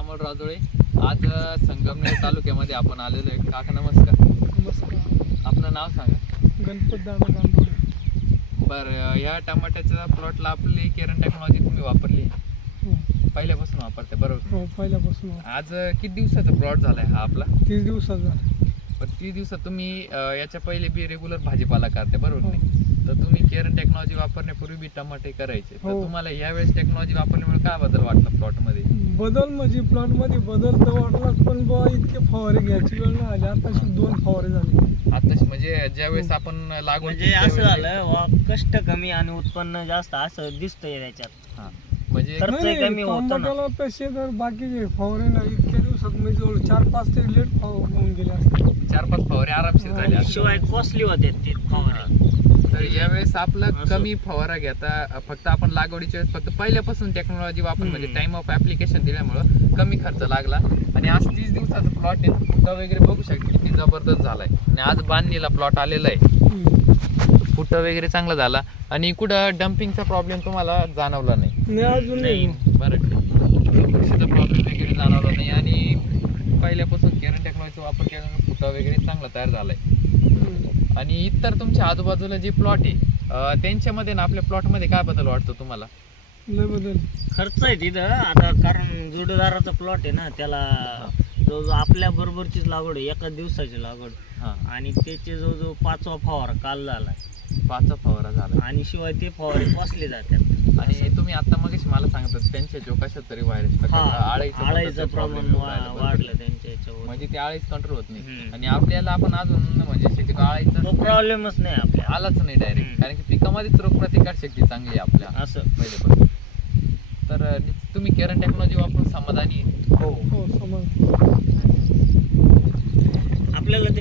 अमोल राजोळे. आज संगमनेर तालुक्यामध्ये आपण आलेलो आहे. काका नमस्कार. नमस्कार. आपलं नाव सांगा. गणपत दादा गांडोळे. बरं, या टमाट्याच्या प्लॉटला आपली केरन टेक्नॉलॉजी तुम्ही वापरली हो पहिल्यापासून वापरते बरोबर? हो पहिल्यापासून. आज किती दिवसाचा प्लॉट झालाय हा आपला? 30 दिवसाचा. पण 30 दिवसात तुम्ही याच्या पहिले बी रेग्युलर भाजीपाला करते बरोबर हो. नाही? तर तुम्ही केरन टेक्नॉलॉजी वापरण्यापूर्वी बी टमाटे करायचे, तर हो. तुम्हाला यावेळेस टेक्नॉलॉजी वापरल्यामुळे काय बदल वाटला प्लॉटमध्ये? बदल म्हणजे प्लॉटमध्ये बदल तर वाटलाच, पण बुवा इतके फवारे घ्यायची वेळ नाही आली. आताशी 2 फवारे झाले. आता म्हणजे ज्यावेळेस आपण लागवड म्हणजे केली असं त्यावेळेस- झालं वा, कष्ट कमी आणि उत्पन्न जास्त असं दिसतंय त्याच्यात. हा. म्हणजे खर्च कमी होतो ना. टमाट्याला तसे तर बाकीचे फवारे नाही इतक्या दिवसात म्हणजे जवळ 4-5 ते लेट होऊन गेले असते. 4-5 फवारे आरामशीर झाले असतील. शिवाय कॉस्टली होते ते फवारे. तर यावेळेस आपला असं. कमी फवारा घेता, फक्त आपण लागवडीच्या वेळेस फक्त पहिल्यापासून टेक्नॉलॉजी वापरून म्हणजे टाइम ऑफ ऍप्लिकेशन दिल्यामुळं कमी खर्च लागला. आणि आज 30 दिवसाचा प्लॉट आहे, फुटा वगैरे बघू शकता किती जबरदस्त झालाय. आणि आज बांधणीला प्लॉट आलेला आहे, फुटा वगैरे चांगला झाला. आणि कुठं डम्पिंगचा प्रॉब्लेम तुम्हाला जाणवला नाही? नाही अजून नाही. बरं, बुरशीचा प्रॉब्लेम वगैरे जाणवला नाही. आणि पहिल्यापासून केरन टेक्नॉलॉजीचा वापर केल्यामुळे फुटा वगैरे चांगला तयार झालाय. आणि इतर तुमच्या आजूबाजूला जे प्लॉट आहे त्यांच्यामध्ये ना आपल्या प्लॉटमध्ये काय बदल वाटतो तुम्हाला? लय बदल. खर्च आहे तिथं आता, कारण जोडीदाराचा प्लॉट आहे ना, त्याला जवळजवळ आपल्या बरोबरचीच लागवड आहे, एका दिवसाची लागवड. हा, आणि त्याचे जवळजवळ 5वा फवारा काल झाला. 5 फवारा झाला. आणि शिवाय ते फवारे कॉस्टली जातात. आणि तुम्ही आता मगच मला सांगतात त्यांच्या जो कशात तरी व्हायरस आळीचं प्रमाण वाढलं त्यांच्या याच्यावर. म्हणजे ते आळीच कंट्रोल होत नाही. हम्म. आणि आपल्याला आपण अजून म्हणजे शक्यतो आळीचा तो प्रॉब्लेमच नाही आपल्या आलाच नाही डायरेक्ट, कारण की पिकामध्येच रोगप्रतिकार शक्ती चांगली आहे आपल्या असं. पहिल्यापासून. तर तुम्ही केरन टेक्नॉलॉजी वापरून समाधानी आहे? हो, हो समज. आपल्याला ते